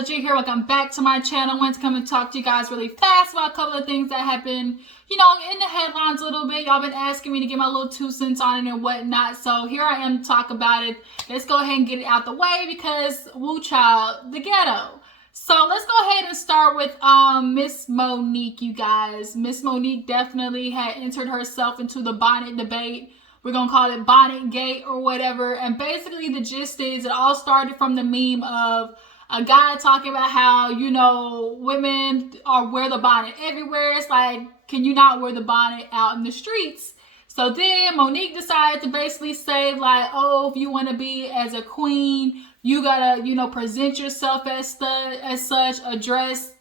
girl G here. Welcome back to my channel. I wanted to come and talk to you guys really fast about a couple of things that have been, in the headlines a little bit. Y'all been asking me to get my little 2 cents on it and whatnot. So here I am to talk about it. Let's go ahead and get it out the way because woo child, the ghetto. So let's go ahead and start with Miss Monique, you guys. Miss Monique definitely had entered herself into the bonnet debate. We're going to call it Bonnet Gate or whatever. And basically the gist is it all started from the meme of a guy talking about how, women wear the bonnet everywhere. It's like, can you not wear the bonnet out in the streets? So then Monique decided to basically say like, oh, if you want to be as a queen, you gotta, present yourself as such, dress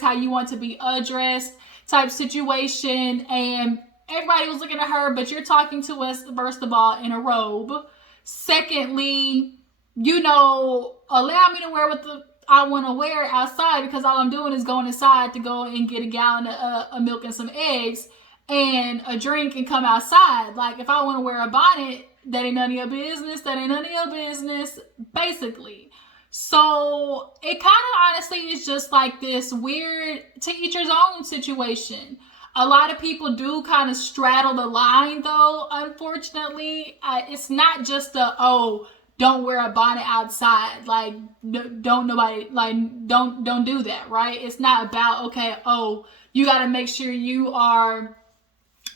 how you want to be addressed type situation. And everybody was looking at her, but you're talking to us, first of all, in a robe. Secondly, allow me to wear what I want to wear outside, because all I'm doing is going inside to go and get a gallon of milk and some eggs and a drink and come outside. Like, if I want to wear a bonnet, that ain't none of your business. That ain't none of your business, basically. So it kind of honestly is just like this weird to each his own situation. A lot of people do kind of straddle the line, though, unfortunately. It's not just don't wear a bonnet outside. Like, don't do that, right? It's not about, you got to make sure you are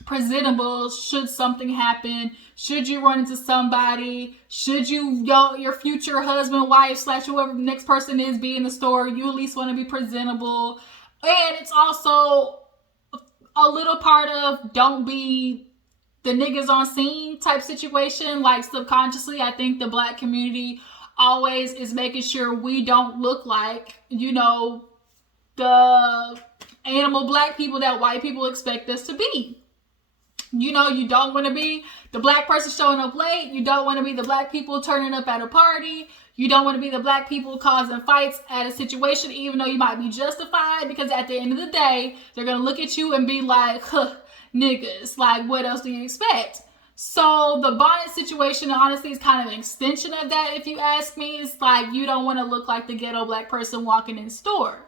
presentable should something happen, should you run into somebody, should your future husband, wife, / whoever the next person is be in the store, you at least want to be presentable. And it's also a little part of don't be the niggas on scene type situation. Like, subconsciously, I think the Black community always is making sure we don't look like, the animal Black people that white people expect us to be. You don't want to be the Black person showing up late. You don't want to be the Black people turning up at a party. You don't want to be the Black people causing fights at a situation, even though you might be justified, because at the end of the day, they're going to look at you and be like, huh, niggas, like, what else do you expect? So the bonnet situation, honestly, is kind of an extension of that, if you ask me. It's like, you don't want to look like the ghetto Black person walking in the store.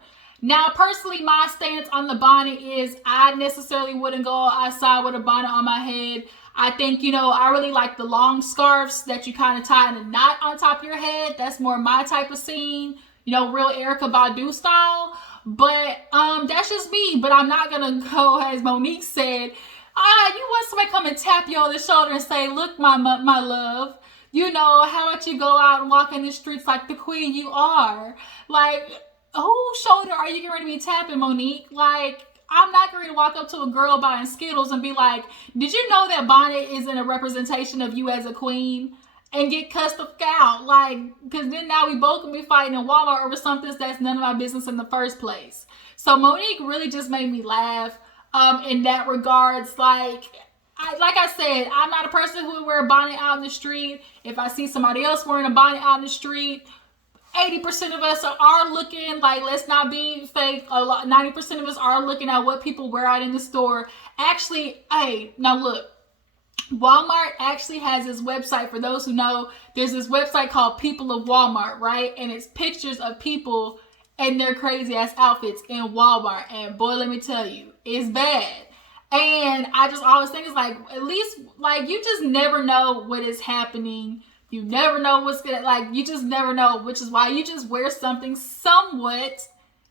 Now, personally, my stance on the bonnet is I necessarily wouldn't go outside with a bonnet on my head. I think, I really like the long scarves that you kind of tie in a knot on top of your head. That's more my type of scene, real Erykah Badu style. But that's just me. But I'm not going to go, as Monique said, you want somebody to come and tap you on the shoulder and say, look, my love, how about you go out and walk in the streets like the queen you are? Like, whose shoulder are you going to be tapping, Monique? Like, I'm not going to walk up to a girl buying Skittles and be like, did you know that bonnet isn't a representation of you as a queen? And get cussed out. Like, because then now we both can be fighting in Walmart over something that's none of my business in the first place. So Monique really just made me laugh in that regards. Like I said, I'm not a person who would wear a bonnet out in the street. If I see somebody else wearing a bonnet out in the street, 80% of us are looking, like, let's not be fake, 90% of us are looking at what people wear out in the store. Actually, hey, now look, Walmart actually has this website. For those who know, there's this website called People of Walmart, right? And it's pictures of people and their crazy ass outfits in Walmart. And boy, let me tell you, it's bad. And I just always think it's like, at least, like, you just never know what is happening. You never know what's gonna, you just never know, which is why you just wear something somewhat,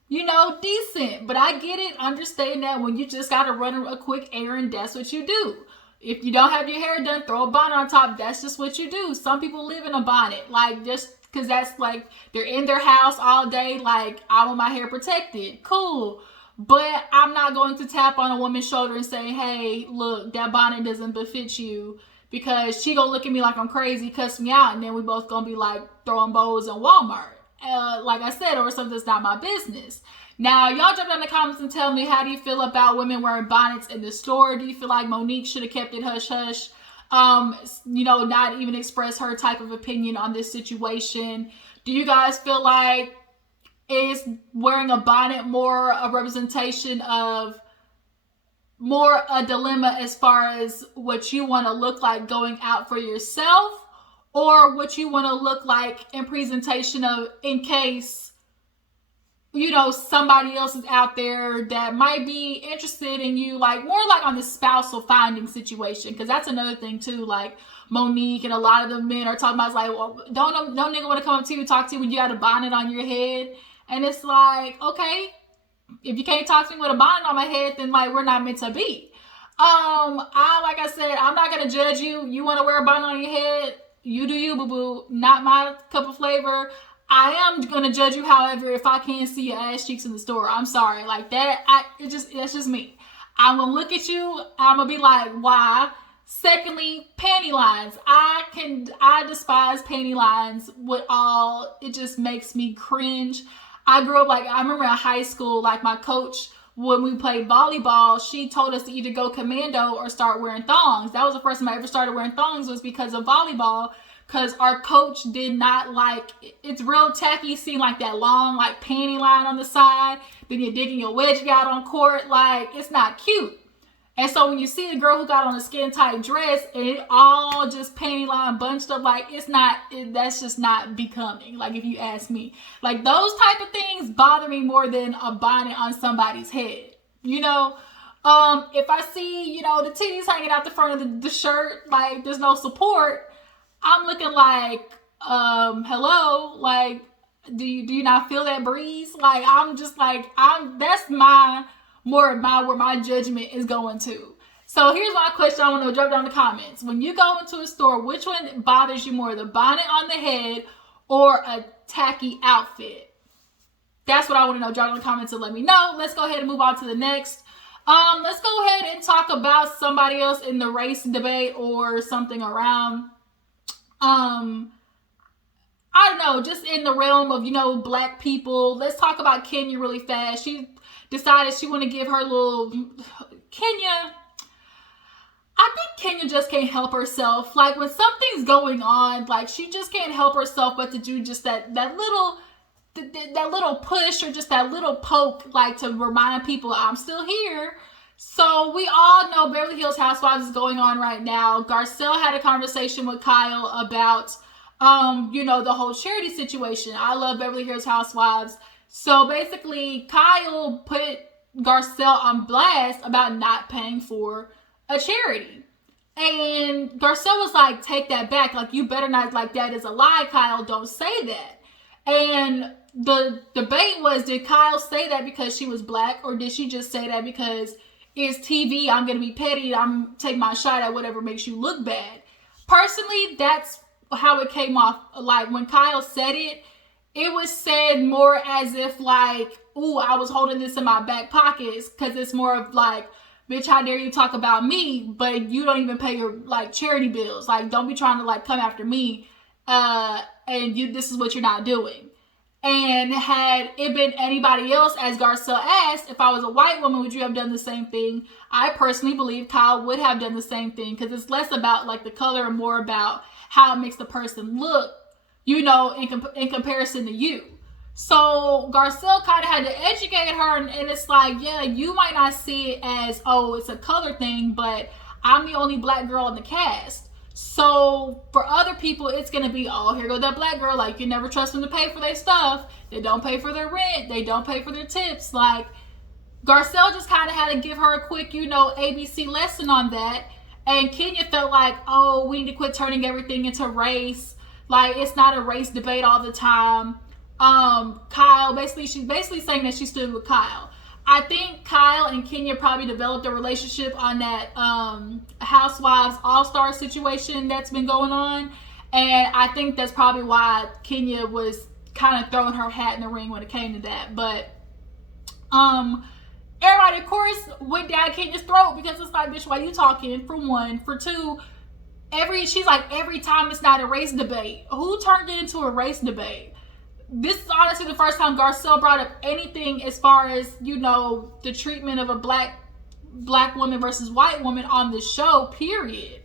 decent. But I get it, understand that when you just gotta run a quick errand, that's what you do. If you don't have your hair done, throw a bonnet on top, that's just what you do. Some people live in a bonnet, just because that's like, they're in their house all day, like, I want my hair protected, cool. But I'm not going to tap on a woman's shoulder and say, hey, look, that bonnet doesn't befit you. Because she gonna look at me like I'm crazy, cuss me out, and then we both gonna be like throwing bows in Walmart. Like I said, or something that's not my business. Now, y'all jump in the comments and tell me, how do you feel about women wearing bonnets in the store? Do you feel like Monique should have kept it hush-hush? Not even express her type of opinion on this situation? Do you guys feel like is wearing a bonnet more a representation of more a dilemma as far as what you want to look like going out for yourself, or what you want to look like in presentation of in case you know, somebody else is out there that might be interested in you, like more like on the spousal finding situation, because that's another thing too. Like Monique and a lot of the men are talking about, it's like, well, don't no nigga want to come up to you and talk to you when you got a bonnet on your head. And it's like, okay, if you can't talk to me with a bonnet on my head, then like we're not meant to be. Like I said, I'm not gonna judge you. You want to wear a bonnet on your head, you do you, boo boo. Not my cup of flavor. I am gonna judge you, however, if I can't see your ass cheeks in the store. I'm sorry, like that. That's just me. I'm gonna look at you. I'm gonna be like, why? Secondly, panty lines. I despise panty lines with all. It just makes me cringe. I grew up, like, I remember in high school, like my coach, when we played volleyball, she told us to either go commando or start wearing thongs. That was the first time I ever started wearing thongs, was because of volleyball. Because our coach did not like, it's real tacky seeing like that long like panty line on the side. Then you're digging your wedgie out on court. Like, it's not cute. And so when you see a girl who got on a skin tight dress and it all just panty line bunched up, like that's just not becoming. Like, if you ask me, like those type of things bother me more than a bonnet on somebody's head. You know, if I see, you know, the titties hanging out the front of the shirt, like there's no support, I'm looking like, hello, like, do you not feel that breeze? Like, I'm just like, that's where my judgment is going to. So here's my question I want to drop down in the comments. When you go into a store, which one bothers you more, the bonnet on the head or a tacky outfit? That's what I want to know. Drop in the comments and let me know. Let's go ahead and move on to the next. Let's go ahead and talk about somebody else in the race debate or something around. I don't know, just in the realm of, you know, black people. Let's talk about Kenya really fast. She decided she want to give her little Kenya. I think Kenya just can't help herself. Like, when something's going on, like, she just can't help herself but to do just that little push or just that little poke, like to remind people I'm still here. So we all know Beverly Hills Housewives is going on right now. Garcelle had a conversation with Kyle about, you know, the whole charity situation. I love Beverly Hills Housewives. So basically, Kyle put Garcelle on blast about not paying for a charity. And Garcelle was like, take that back. Like, you better not, like, that is a lie, Kyle. Don't say that. And the debate was, did Kyle say that because she was black, or did she just say that because it's TV, I'm going to be petty, I'm take my shot at whatever makes you look bad? Personally, that's how it came off. Like, when Kyle said it, it was said more as if like, ooh, I was holding this in my back pockets, because it's more of like, bitch, how dare you talk about me, but you don't even pay your like charity bills. Like, don't be trying to like come after me, and this is what you're not doing. And had it been anybody else, as Garcelle asked, if I was a white woman, would you have done the same thing? I personally believe Kyle would have done the same thing, because it's less about like the color and more about how it makes the person look, you know, in comparison to you. So Garcelle kind of had to educate her, and it's like, yeah, you might not see it as, oh, it's a color thing, but I'm the only black girl in the cast. So for other people, it's going to be, oh, here goes that black girl. Like, you never trust them to pay for their stuff. They don't pay for their rent. They don't pay for their tips. Like, Garcelle just kind of had to give her a quick, you know, ABC lesson on that. And Kenya felt like, oh, we need to quit turning everything into race. Like, it's not a race debate all the time. Kyle, she's basically saying that she stood with Kyle. I think Kyle and Kenya probably developed a relationship on that Housewives All-Star situation that's been going on. And I think that's probably why Kenya was kind of throwing her hat in the ring when it came to that. But everybody, of course, went down Kenya's throat, because it's like, bitch, why you talking? For one. For two, she's like, every time it's not a race debate. Who turned it into a race debate? This is honestly the first time Garcelle brought up anything as far as, you know, the treatment of a black woman versus white woman on the show, period.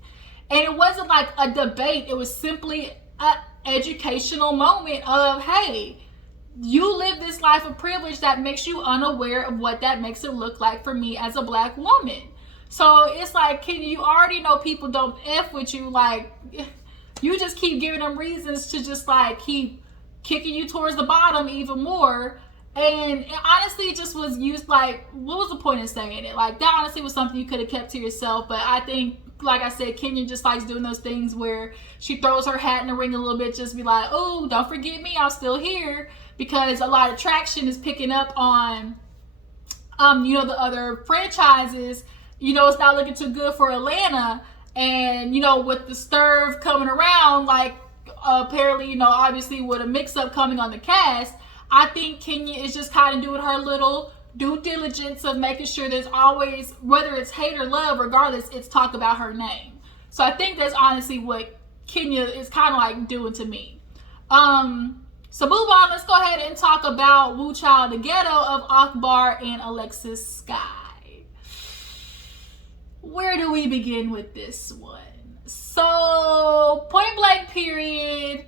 And it wasn't like a debate. It was simply an educational moment of, hey, you live this life of privilege that makes you unaware of what that makes it look like for me as a black woman. So it's like, you already know people don't F with you. Like, you just keep giving them reasons to just like keep kicking you towards the bottom even more. And it honestly just was used like, what was the point of saying it? Like, that honestly was something you could have kept to yourself. But I think, like I said, Kenya just likes doing those things where she throws her hat in the ring a little bit, just be like, oh, don't forget me, I'm still here. Because a lot of traction is picking up on, the other franchises. It's not looking too good for Atlanta. And, with the stirve coming around, like, apparently, obviously with a mix-up coming on the cast, I think Kenya is just kind of doing her little due diligence of making sure there's always, whether it's hate or love, regardless, it's talk about her name. So I think that's honestly what Kenya is kind of like doing to me. So move on, let's go ahead and talk about Woo Child, the ghetto of Akbar and Alexis Skyy. Where do we begin with this one? So, point blank period,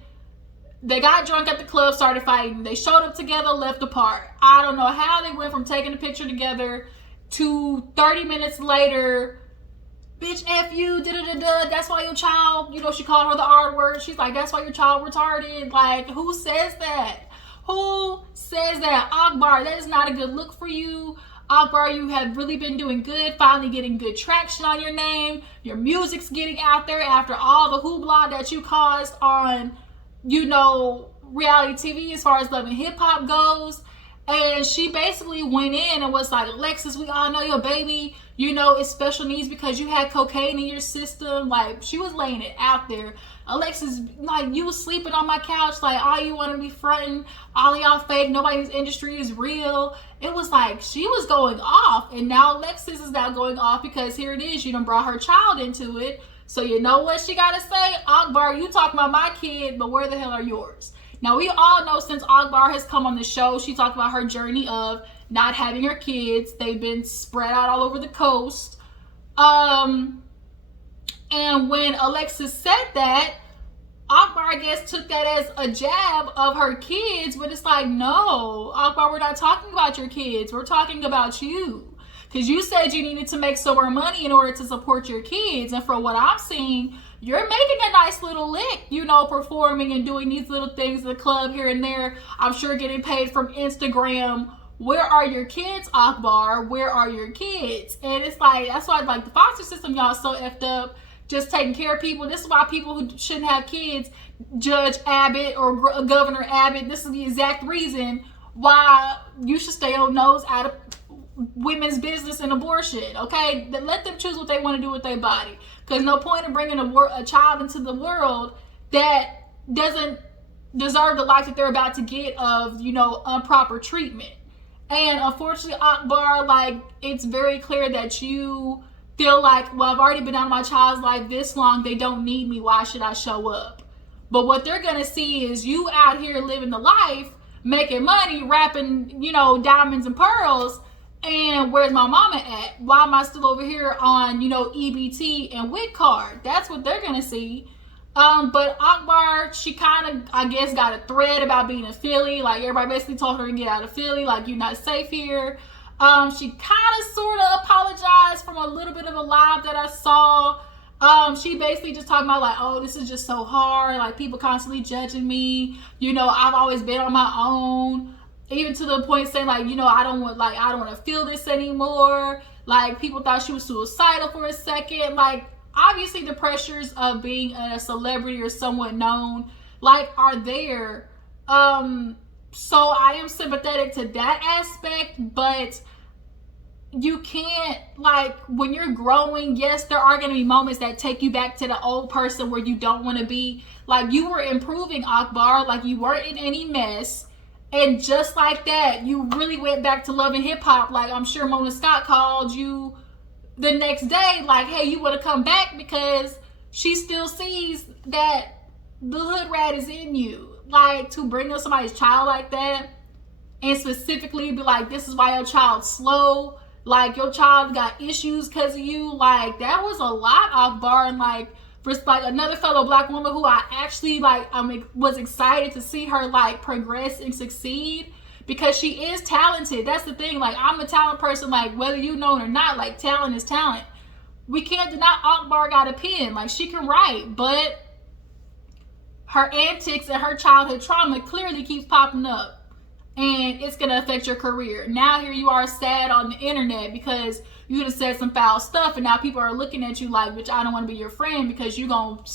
they got drunk at the club, started fighting. They showed up together, left apart. I don't know how they went from taking a picture together to 30 minutes later, bitch, F you, da-da-da-da, that's why your child, she called her the R word. She's like, that's why your child retarded. Like, who says that? Who says that? Akbar, that is not a good look for you. Akbar, you have really been doing good, finally getting good traction on your name. Your music's getting out there after all the hoopla that you caused on, reality TV as far as Love and Hip Hop goes. And she basically went in and was like, Alexis, we all know your baby, is special needs because you had cocaine in your system. Like, she was laying it out there. Alexis, like, you was sleeping on my couch. Like, all you want to be fronting, all of y'all fake, nobody's industry is real. It was like, she was going off. And now Alexis is now going off because here it is, you done brought her child into it. So you know what she got to say? Akbar, you talking about my kid, but where the hell are yours? Now, we all know since Akbar has come on the show, she talked about her journey of not having her kids. They've been spread out all over the coast. And when Alexis said that, Akbar, I guess, took that as a jab of her kids. But it's like, no, Akbar, we're not talking about your kids. We're talking about you. Because you said you needed to make some more money in order to support your kids. And from what I'm seeing, you're making a nice little lick, performing and doing these little things at the club here and there. I'm sure getting paid from Instagram. Where are your kids, Akbar? Where are your kids? And it's like, that's why like the foster system, y'all, so effed up. Just taking care of people. This is why people who shouldn't have kids, Judge Abbott or Governor Abbott, this is the exact reason why you should stay on nose out of women's business and abortion, okay? Let them choose what they want to do with their body. Because no point in bringing a child into the world that doesn't deserve the life that they're about to get of, improper treatment. And unfortunately, Akbar, like, it's very clear that you feel like, well, I've already been out of my child's life this long. They don't need me. Why should I show up? But what they're going to see is you out here living the life, making money, rapping, diamonds and pearls. And where's my mama at? Why am I still over here on, EBT and WIC card? That's what they're going to see. But Akbar, she kind of, I guess, got a thread about being in Philly. Like, everybody basically told her to get out of Philly. Like, you're not safe here. She kind of sort of apologized from a little bit of a live that I saw. She basically just talking about like, oh, this is just so hard. Like, people constantly judging me. I've always been on my own. Even to the point saying like, I don't want to feel this anymore. Like, people thought she was suicidal for a second. Like, obviously the pressures of being a celebrity or someone known, like, are there. So I am sympathetic to that aspect, but you can't, like, when you're growing, yes, there are going to be moments that take you back to the old person where you don't want to be. Like, you were improving, Akbar. Like, you weren't in any mess. And just like that, you really went back to Love and Hip Hop. Like, I'm sure Mona Scott called you the next day, like, hey, you want to come back, because she still sees that the hood rat is in you. Like, to bring up somebody's child like that and specifically be like, this is why your child's slow. Like, your child got issues because of you. Like, that was a lot, Akbar. And like, for like another fellow black woman who I actually was excited to see her like progress and succeed, because she is talented. That's the thing. Like, I'm a talent person. Like, whether you know it or not, like, talent is talent. We can't deny Akbar got a pen. Like, she can write, but her antics and her childhood trauma clearly keeps popping up. and it's going to affect your career. Now here you are sad on the internet because you have said some foul stuff, and now people are looking at you like, bitch, I don't want to be your friend because you're going to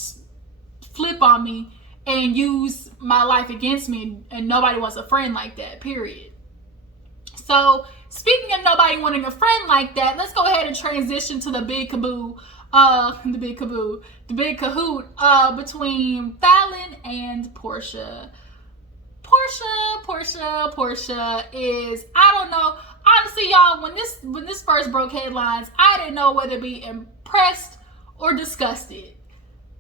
flip on me and use my life against me, and nobody wants a friend like that, period. So speaking of nobody wanting a friend like that, let's go ahead and transition to the big cahoot between Falynn and Porsha. Porsha is, I don't know. Honestly, y'all, when this first broke headlines, I didn't know whether to be impressed or disgusted.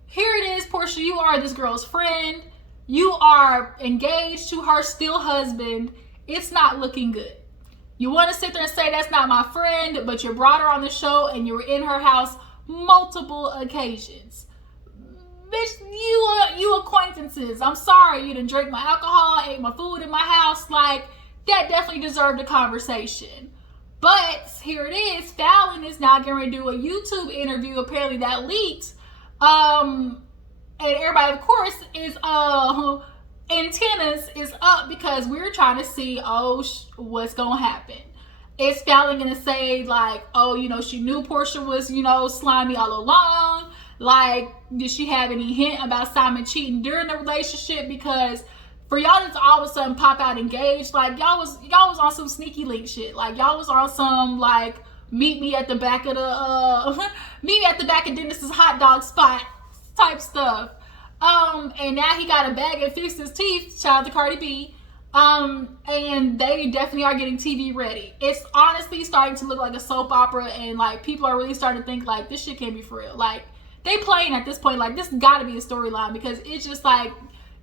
Here it is, Porsha, you are this girl's friend. You are engaged to her still husband. It's not looking good. You want to sit there and say that's not my friend, but you brought her on the show and you were in her house multiple occasions. Bitch, you acquaintances. I'm sorry, you didn't drink my alcohol, ate my food in my house. Like, that definitely deserved a conversation. But here it is. Falynn is now going to do a YouTube interview. Apparently that leaked. And everybody, of course, is antennas is up because we're trying to see, what's gonna happen. Is Falynn gonna say like, she knew Porsha was, slimy all along? Like, did she have any hint about Simon cheating during the relationship? Because for y'all to all of a sudden pop out engaged, like y'all was on some sneaky link shit. Like y'all was on some like meet me at the back of Dennis's hot dog spot type stuff. And now he got a bag and fixed his teeth. Shout out to Cardi B. And they definitely are getting TV ready. It's honestly starting to look like a soap opera, and like people are really starting to think like this shit can't be for real. Like they playing at this point, like this got to be a storyline, because it's just like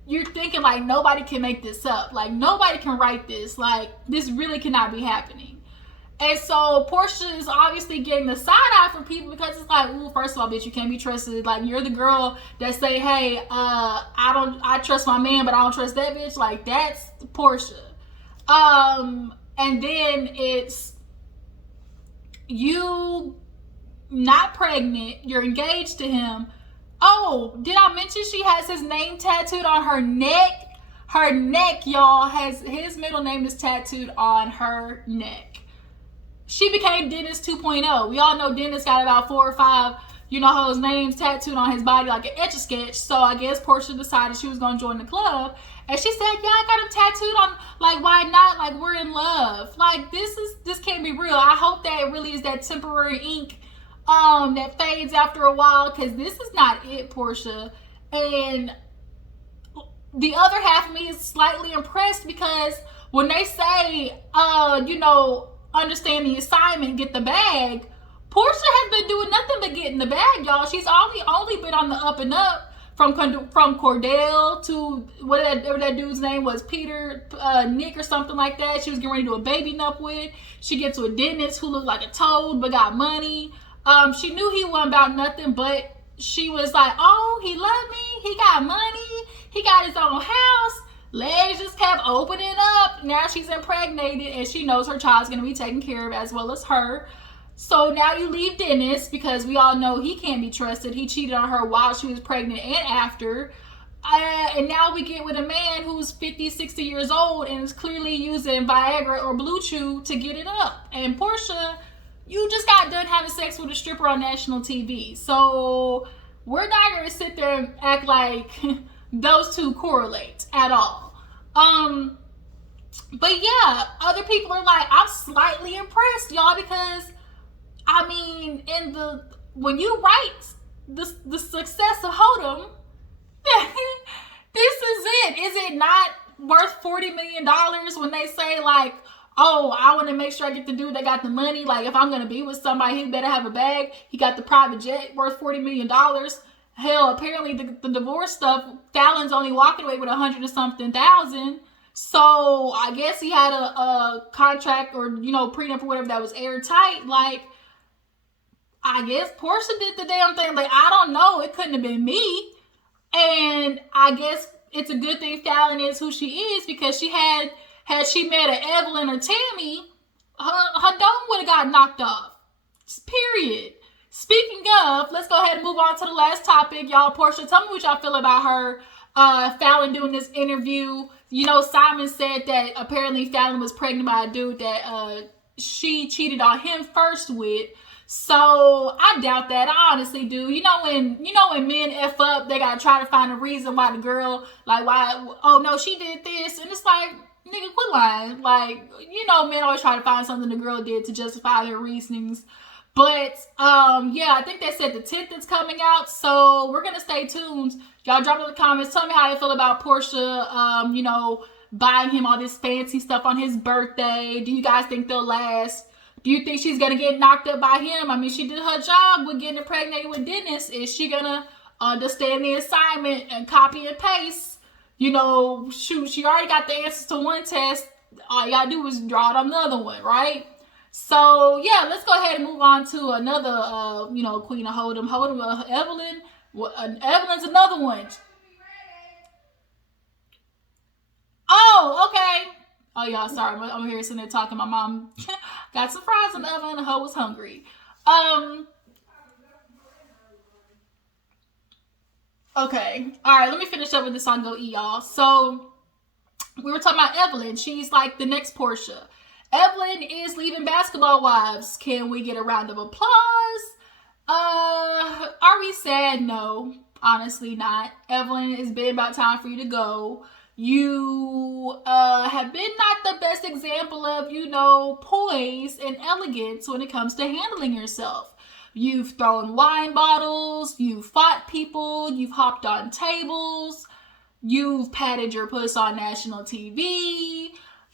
you're thinking like nobody can make this up. Like nobody can write this. Like this really cannot be happening. And so Porsha is obviously getting the side eye from people because it's like, ooh, first of all, bitch, you can't be trusted. Like you're the girl that say, hey, I trust my man, but I don't trust that bitch. Like that's Porsha. And then it's you not pregnant, you're engaged to him. Oh, did I mention she has his name tattooed on her neck? Her neck, y'all, has his middle name is tattooed on her neck. She became Dennis 2.0. We all know Dennis got about 4 or 5, his names tattooed on his body like an Etch-a-Sketch. So I guess Porsha decided she was going to join the club. And she said, yeah, I got him tattooed on. Like, why not? Like, we're in love. Like, this can't be real. I hope that it really is that temporary ink that fades after a while, because this is not it, Porsha. And the other half of me is slightly impressed because when they say, understand the assignment, get the bag, Porsha has been doing nothing but getting the bag, y'all. She's only been on the up and up from Cordell to whatever that dude's name was, Peter, Nick or something like that. She was getting ready to do a baby nup with. She gets to a dentist who looked like a toad but got money. She knew he wasn't about nothing, but she was like, oh, he loved me, he got money, he got his own house. Legs just kept opening up. Now she's impregnated and she knows her child's going to be taken care of as well as her. So now you leave Dennis because we all know he can't be trusted. He cheated on her while she was pregnant and after. And now we get with a man who's 50, 60 years old and is clearly using Viagra or Blue Chew to get it up. And Porsha, you just got done having sex with a stripper on national TV. So we're not going to sit there and act like those two correlate at all. But yeah, other people are like, I'm slightly impressed, y'all, because I mean, when you write the success of Hodem, this is it. Is it not worth $40 million when they say like, oh, I want to make sure I get the dude that got the money. Like if I'm going to be with somebody, he better have a bag. He got the private jet worth $40 million. Hell, apparently the divorce stuff, Falynn's only walking away with 100 or something thousand. So I guess he had a contract or, prenup or whatever that was airtight. Like, I guess Porsha did the damn thing. Like, I don't know. It couldn't have been me. And I guess it's a good thing Falynn is who she is, because had she met an Evelyn or Tammy, her dome would have got knocked off. Period. Speaking of, let's go ahead and move on to the last topic, y'all. Porsha, tell me what y'all feel about her Falynn doing this interview. You know, Simon said that apparently Falynn was pregnant by a dude that she cheated on him first with. So I doubt that. I honestly do. You know when men F up, they gotta try to find a reason why the girl, like, why, oh no, she did this. And it's like, nigga, quit lying. Like, you know, men always try to find something the girl did to justify their reasonings. But yeah, I think they said the 10th is coming out, so we're gonna stay tuned. Y'all drop in the comments, tell me how you feel about Porsha, you know, buying him all this fancy stuff on his birthday. Do you guys think they'll last? Do you think she's gonna get knocked up by him? I mean, she did her job with getting impregnated with Dennis. Is she gonna understand the assignment and copy and paste? You know, shoot, she already got the answers to one test. All you gotta do is draw it on another one, right? So yeah, let's go ahead and move on to another, you know, Queen of Hold'em. Evelyn. Evelyn's another one. Oh, okay. Oh, y'all, sorry. I'm here sitting there talking. My mom got some fries in the oven and the hoe was hungry. Okay. All right, let me finish up with this song. Go eat, y'all. So we were talking about Evelyn. She's like the next Porsha. Evelyn is leaving Basketball Wives. Can we get a round of applause? Are we sad? No, honestly not. Evelyn, it's been about time for you to go. You have been not the best example of, you know, poise and elegance when it comes to handling yourself. You've thrown wine bottles, you've fought people, you've hopped on tables, you've patted your puss on national TV.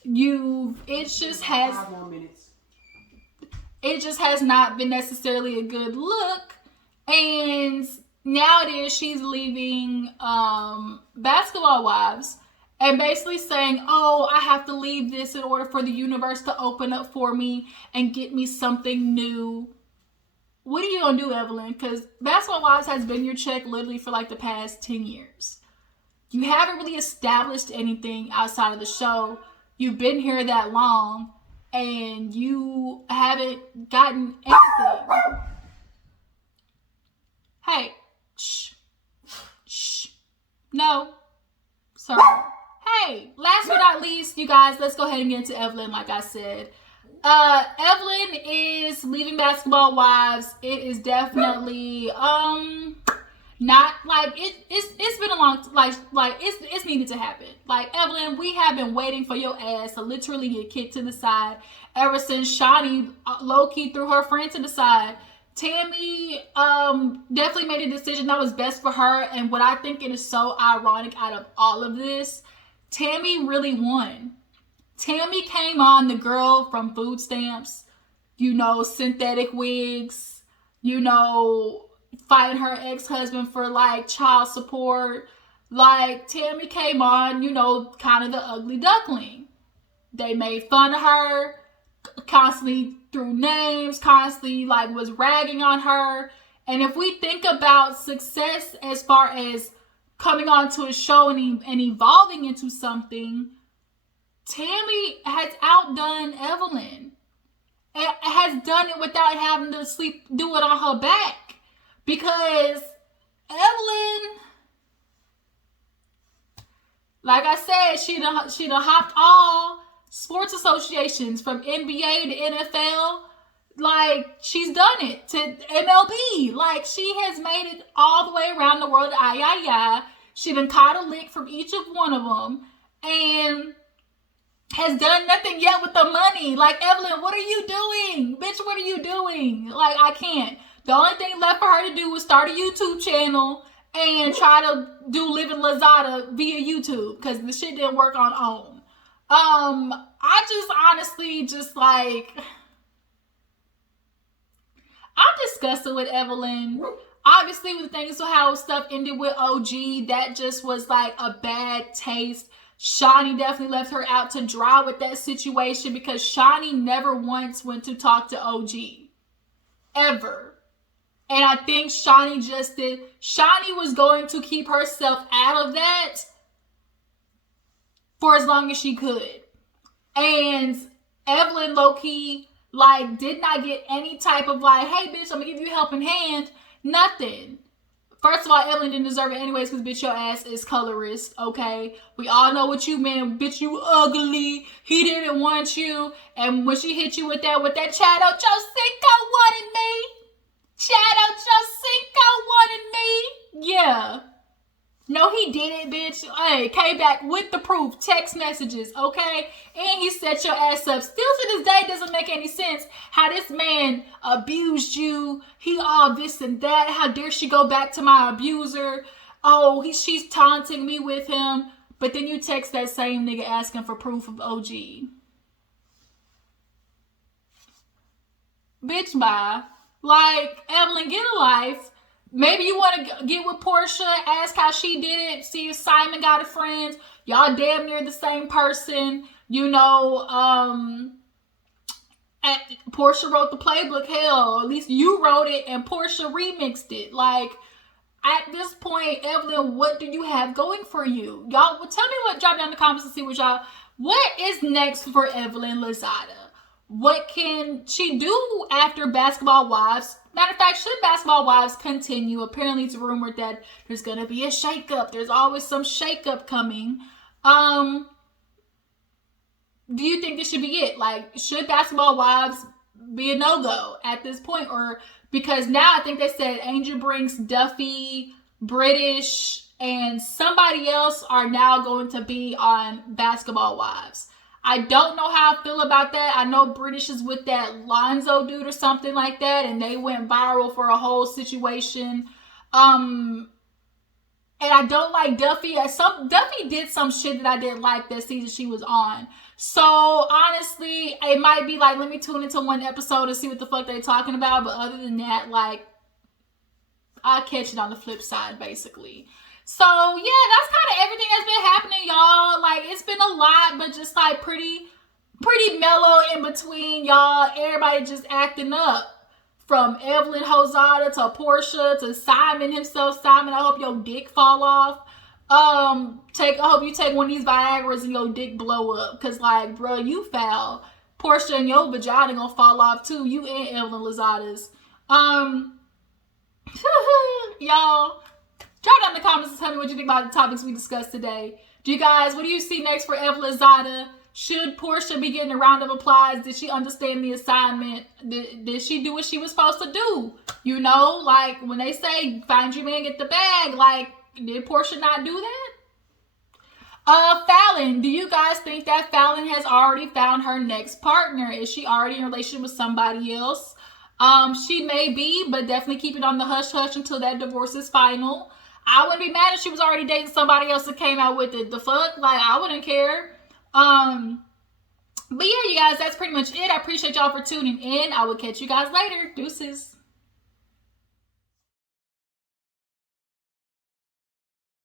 It just has 5 more minutes. It just has not been necessarily a good look. And now it is, she's leaving Basketball Wives and basically saying, oh, I have to leave this in order for the universe to open up for me and get me something new. What are you gonna do, Evelyn? Because Basketball Wives has been your check literally for like the past 10 years. You haven't really established anything outside of the show. You've been here that long and you haven't gotten anything. Hey, shh, shh, no, sorry. Hey, last but not least, you guys, let's go ahead and get into Evelyn. Like I said, Evelyn is leaving Basketball Wives. It is definitely not like it's been a long it's needed to happen. Like, Evelyn, we have been waiting for your ass to literally get kicked to the side ever since Shawty low-key threw her friend to the side. Tammy definitely made a decision that was best for her, and what I think it is so ironic out of all of this, Tammy really won. Tammy came on, the girl from food stamps, you know, synthetic wigs, you know, fighting her ex-husband for like child support. Like, Tammy came on, you know, kind of the ugly duckling. They made fun of her, constantly threw names, constantly like was ragging on her. And if we think about success as far as coming onto a show and evolving into something, Tammy has outdone Evelyn. And has done it without having to do it on her back. Because Evelyn, like I said, she done hopped all sports associations from NBA to NFL. Like, she's done it to MLB. Like, she has made it all the way around the world. She done caught a lick from each of one of them and has done nothing yet with the money. Like, Evelyn, what are you doing? Bitch, what are you doing? Like, I can't. The only thing left for her to do was start a YouTube channel and try to do Living Lazada via YouTube, because the shit didn't work on OWN. I just honestly just like, I'm disgusted with Evelyn. Obviously, with things, so how stuff ended with OG, that just was like a bad taste. Shawty definitely left her out to dry with that situation, because Shawty never once went to talk to OG. Ever. And I think Shawty just did. Shawty was going to keep herself out of that for as long as she could. And Evelyn low-key, like, did not get any type of like, hey bitch, I'm gonna give you a helping hand. Nothing. First of all, Evelyn didn't deserve it anyways because, bitch, your ass is colorist, okay? We all know what you meant. Bitch, you ugly. He didn't want you. And when she hit you with that Chad Ochocinco wanted me. Chad Ochocinco wanted me. Yeah. No, he didn't, bitch. Hey, came back with the proof. Text messages, okay? And he set your ass up. Still to this day, doesn't make any sense how this man abused you. He all this and that. How dare she go back to my abuser? Oh, she's taunting me with him. But then you text that same nigga asking for proof of OG. Bitch, bye. Like, Evelyn, get a life. Maybe you want to get with Porsha, ask how she did it, see if Simon got a friend. Y'all damn near the same person. You know, Porsha wrote the playbook, hell, or at least you wrote it and Porsha remixed it. Like, at this point, Evelyn, what do you have going for you? Y'all, well, tell me what, drop down in the comments and see what is next for Evelyn Lozada? What can she do after Basketball Wives? Matter of fact, should Basketball Wives continue? Apparently, it's rumored that there's going to be a shakeup. There's always some shakeup coming. Do you think this should be it? Like, should Basketball Wives be a no-go at this point? Or because now I think they said Angel Brinks, Duffy, British, and somebody else are now going to be on Basketball Wives. I don't know how I feel about that. I know British is with that Lonzo dude or something like that, and they went viral for a whole situation. And I don't like Duffy. Duffy did some shit that I didn't like that season she was on. So honestly, it might be like, let me tune into one episode and see what the fuck they're talking about. But other than that, like, I'll catch it on the flip side, basically. So, yeah, that's kind of everything that's been happening, y'all. Like, it's been a lot, but just, like, pretty mellow in between, y'all. Everybody just acting up. From Evelyn Lozada to Porsha to Simon himself. Simon, I hope your dick fall off. I hope you take one of these Viagra's and your dick blow up. Because, like, bro, you foul. Porsha and your vagina gonna fall off, too. You and Evelyn Lozada's. Y'all. Drop down in the comments and tell me what you think about the topics we discussed today. What do you see next for Evelyn Lozada? Should Porsha be getting a round of applause? Did she understand the assignment? Did she do what she was supposed to do? You know, like when they say, find your man, get the bag. Like, did Porsha not do that? Falynn, do you guys think that Falynn has already found her next partner? Is she already in a relationship with somebody else? She may be, but definitely keep it on the hush-hush until that divorce is final. I wouldn't be mad if she was already dating somebody else that came out with it. The fuck? Like, I wouldn't care. But yeah, you guys, that's pretty much it. I appreciate y'all for tuning in. I will catch you guys later. Deuces.